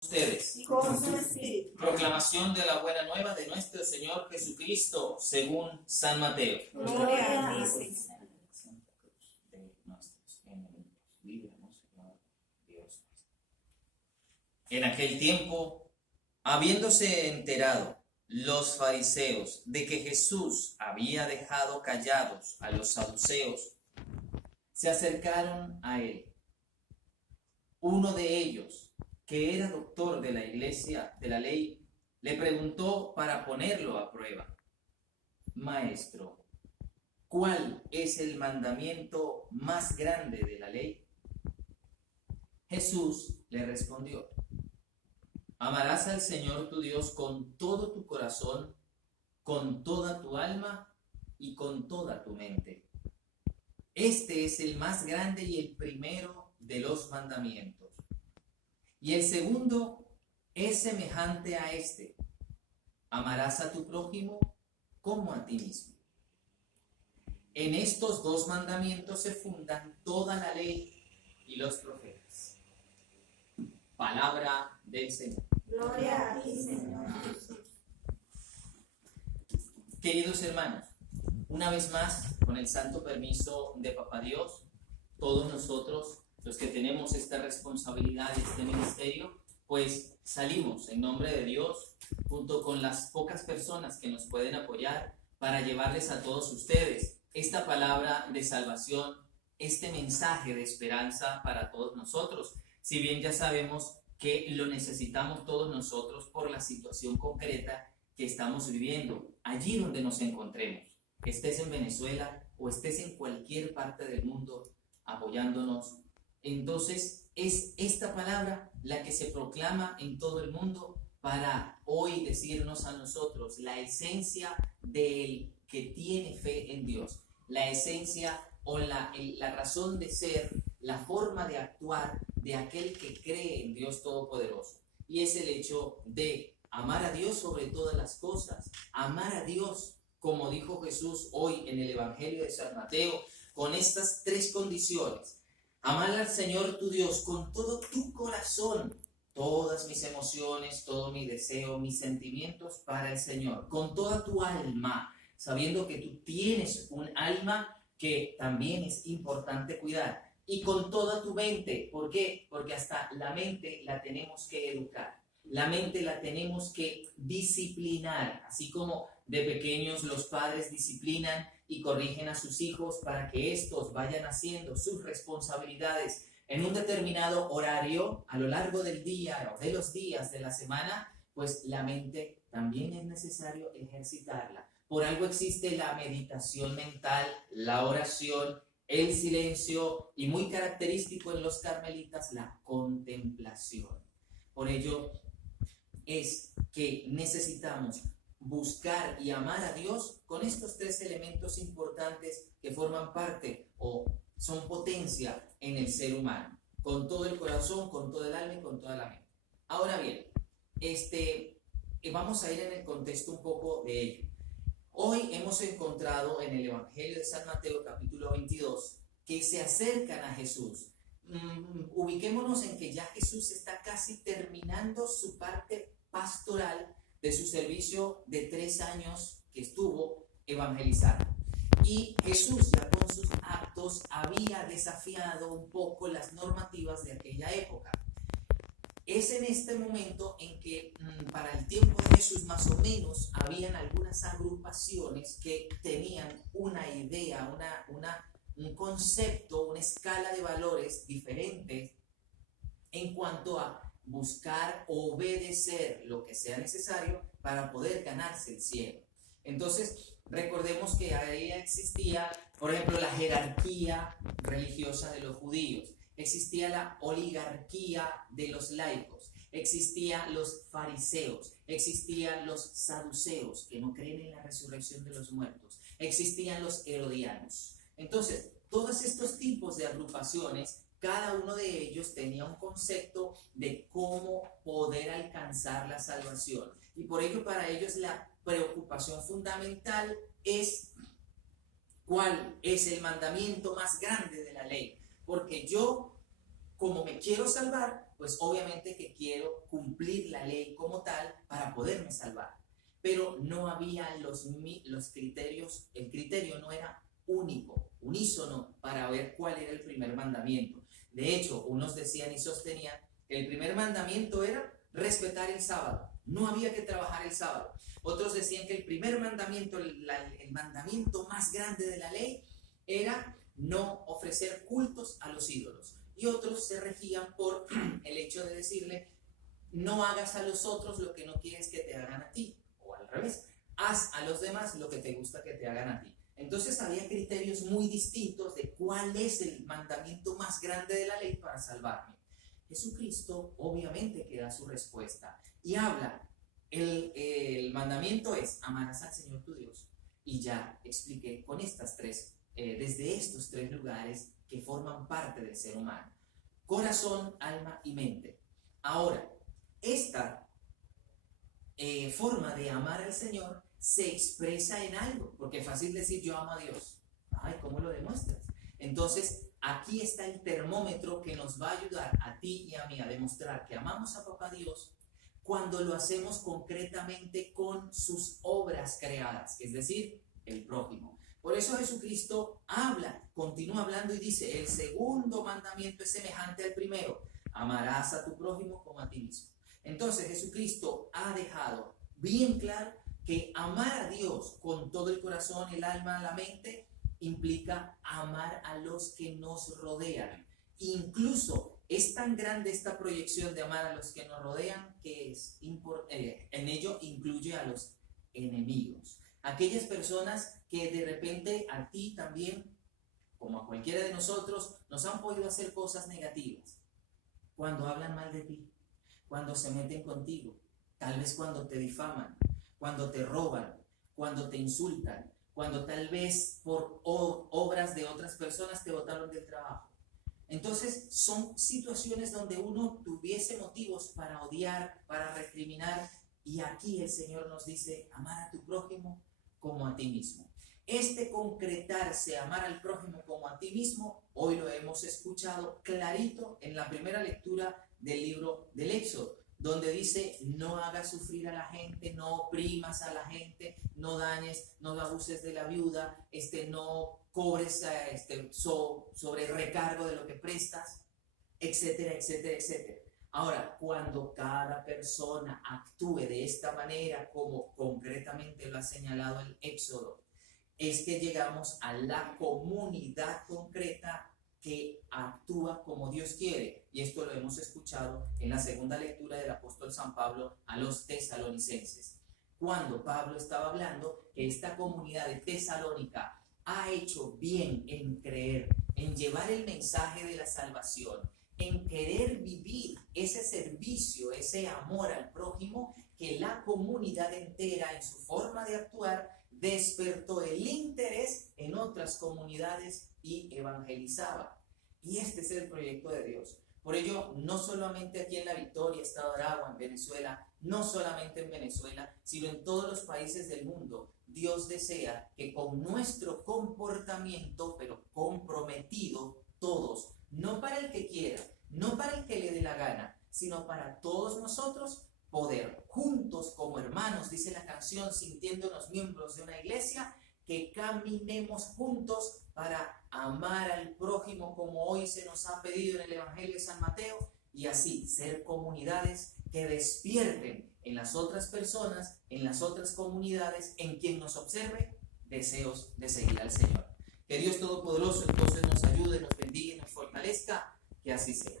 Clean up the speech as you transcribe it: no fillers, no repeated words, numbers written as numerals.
ustedes. y con su espíritu. Proclamación de la buena nueva de nuestro Señor Jesucristo, según San Mateo. Gloria a ti, Señor. De nuestros enemigos, líbranos, Señor, Dios nuestro. En aquel tiempo, habiéndose enterado los fariseos de que Jesús había dejado callados a los saduceos, se acercaron a él. Uno de ellos, que era doctor de la iglesia de la ley, le preguntó para ponerlo a prueba: Maestro, ¿cuál es el mandamiento más grande de la ley? Jesús le respondió: Amarás al Señor tu Dios con todo tu corazón, con toda tu alma y con toda tu mente. Este es el más grande y el primero de los mandamientos. Y el segundo es semejante a este: amarás a tu prójimo como a ti mismo. En estos dos mandamientos se fundan toda la ley y los profetas. Palabra del Señor. Gloria a ti, Señor Jesús. Queridos hermanos, una vez más, con el santo permiso de Papá Dios, todos nosotros, los que tenemos esta responsabilidad y este ministerio, pues salimos en nombre de Dios, junto con las pocas personas que nos pueden apoyar, para llevarles a todos ustedes esta palabra de salvación, este mensaje de esperanza para todos nosotros. Si bien ya sabemos que lo necesitamos todos nosotros por la situación concreta que estamos viviendo, allí donde nos encontremos, estés en Venezuela o estés en cualquier parte del mundo apoyándonos. Entonces es esta palabra la que se proclama en todo el mundo para hoy decirnos a nosotros la esencia del que tiene fe en Dios, la esencia o la razón de ser, la forma de actuar de aquel que cree en Dios Todopoderoso. Y es el hecho de amar a Dios sobre todas las cosas, amar a Dios, como dijo Jesús hoy en el Evangelio de San Mateo, con estas tres condiciones: amar al Señor tu Dios con todo tu corazón, todas mis emociones, todo mi deseo, mis sentimientos para el Señor, con toda tu alma, sabiendo que tú tienes un alma que también es importante cuidar, y con toda tu mente. ¿Por qué? Porque hasta la mente la tenemos que educar, la mente la tenemos que disciplinar, así como de pequeños los padres disciplinan y corrigen a sus hijos para que estos vayan haciendo sus responsabilidades en un determinado horario a lo largo del día o de los días de la semana. Pues la mente también es necesario ejercitarla. Por algo existe la meditación mental, la oración, el silencio y, muy característico en los carmelitas, la contemplación. Por ello es que necesitamos buscar y amar a Dios con estos tres elementos importantes que forman parte o son potencia en el ser humano, con todo el corazón, con todo el alma y con toda la mente. Ahora bien, vamos a ir en el contexto un poco de ello. Hoy hemos encontrado en el Evangelio de San Mateo, capítulo 22, que se acercan a Jesús. Ubiquémonos en que ya Jesús está casi terminando su parte pastoral de su servicio de 3 años que estuvo evangelizando. Y Jesús, ya con sus actos, había desafiado un poco las normativas de aquella época. Es en este momento en que para el tiempo de Jesús más o menos habían algunas agrupaciones que tenían una idea, un concepto, una escala de valores diferente en cuanto a buscar obedecer lo que sea necesario para poder ganarse el cielo. Entonces, recordemos que ahí existía, por ejemplo, la jerarquía religiosa de los judíos, existía la oligarquía de los laicos, existían los fariseos, existían los saduceos, que no creen en la resurrección de los muertos, existían los herodianos. Entonces, todos estos tipos de agrupaciones, cada uno de ellos tenía un concepto de cómo poder alcanzar la salvación. Y por ello, para ellos, la preocupación fundamental es cuál es el mandamiento más grande de la ley. Porque yo, como me quiero salvar, pues obviamente que quiero cumplir la ley como tal para poderme salvar. Pero no había los criterios, el criterio no era único, unísono para ver cuál era el primer mandamiento. De hecho, unos decían y sostenían que el primer mandamiento era respetar el sábado, no había que trabajar el sábado. Otros decían que el primer mandamiento, el mandamiento más grande de la ley, era no ofrecer cultos a los ídolos. Y otros se regían por el hecho de decirle, no hagas a los otros lo que no quieres que te hagan a ti. O al revés, haz a los demás lo que te gusta que te hagan a ti. Entonces había criterios muy distintos de cuál es el mandamiento más grande de la ley para salvarme. Jesucristo obviamente que da su respuesta y habla, el mandamiento es amarás al Señor tu Dios, y ya expliqué con estas tres, desde estos tres lugares que forman parte del ser humano: corazón, alma y mente. Ahora, esta forma de amar al Señor se expresa en algo, porque es fácil decir yo amo a Dios. Ay, ¿cómo lo demuestras? Entonces, aquí está el termómetro que nos va a ayudar a ti y a mí a demostrar que amamos a Papá Dios cuando lo hacemos concretamente con sus obras creadas, es decir, el prójimo. Por eso Jesucristo continúa hablando y dice, el segundo mandamiento es semejante al primero, amarás a tu prójimo como a ti mismo. Entonces Jesucristo ha dejado bien claro que amar a Dios con todo el corazón, el alma, la mente, implica amar a los que nos rodean. Incluso es tan grande esta proyección de amar a los que nos rodean que en ello incluye a los enemigos. Aquellas personas que de repente a ti también, como a cualquiera de nosotros, nos han podido hacer cosas negativas. Cuando hablan mal de ti, cuando se meten contigo, tal vez cuando te difaman, cuando te roban, cuando te insultan, cuando tal vez por obras de otras personas te botaron del trabajo. Entonces son situaciones donde uno tuviese motivos para odiar, para recriminar, y aquí el Señor nos dice, amar a tu prójimo como a ti mismo. Concretarse, amar al prójimo como a ti mismo, hoy lo hemos escuchado clarito en la primera lectura del libro del Éxodo, donde dice, no hagas sufrir a la gente, no oprimas a la gente, no dañes, no abuses de la viuda, no cobres sobre recargo de lo que prestas, etcétera, etcétera, etcétera. Ahora, cuando cada persona actúe de esta manera, como concretamente lo ha señalado el Éxodo, es que llegamos a la comunidad concreta que actúa como Dios quiere. Y esto lo hemos escuchado en la segunda lectura del apóstol San Pablo a los tesalonicenses, cuando Pablo estaba hablando que esta comunidad de Tesalónica ha hecho bien en creer, en llevar el mensaje de la salvación, en querer vivir ese servicio, ese amor al prójimo, que la comunidad entera en su forma de actuar despertó el interés en otras comunidades y evangelizaba. Y este es el proyecto de Dios. Por ello, no solamente aquí en La Victoria, Estado de Aragua, en Venezuela, no solamente en Venezuela, sino en todos los países del mundo, Dios desea que con nuestro comportamiento, pero comprometido todos, no para el que quiera, no para el que le dé la gana, sino para todos nosotros, poder juntos como hermanos, dice la canción, sintiéndonos miembros de una iglesia, que caminemos juntos para amar al prójimo como hoy se nos ha pedido en el Evangelio de San Mateo, y así ser comunidades que despierten en las otras personas, en las otras comunidades, en quien nos observe, deseos de seguir al Señor. Que Dios Todopoderoso entonces nos ayude, nos bendiga y nos fortalezca, que así sea.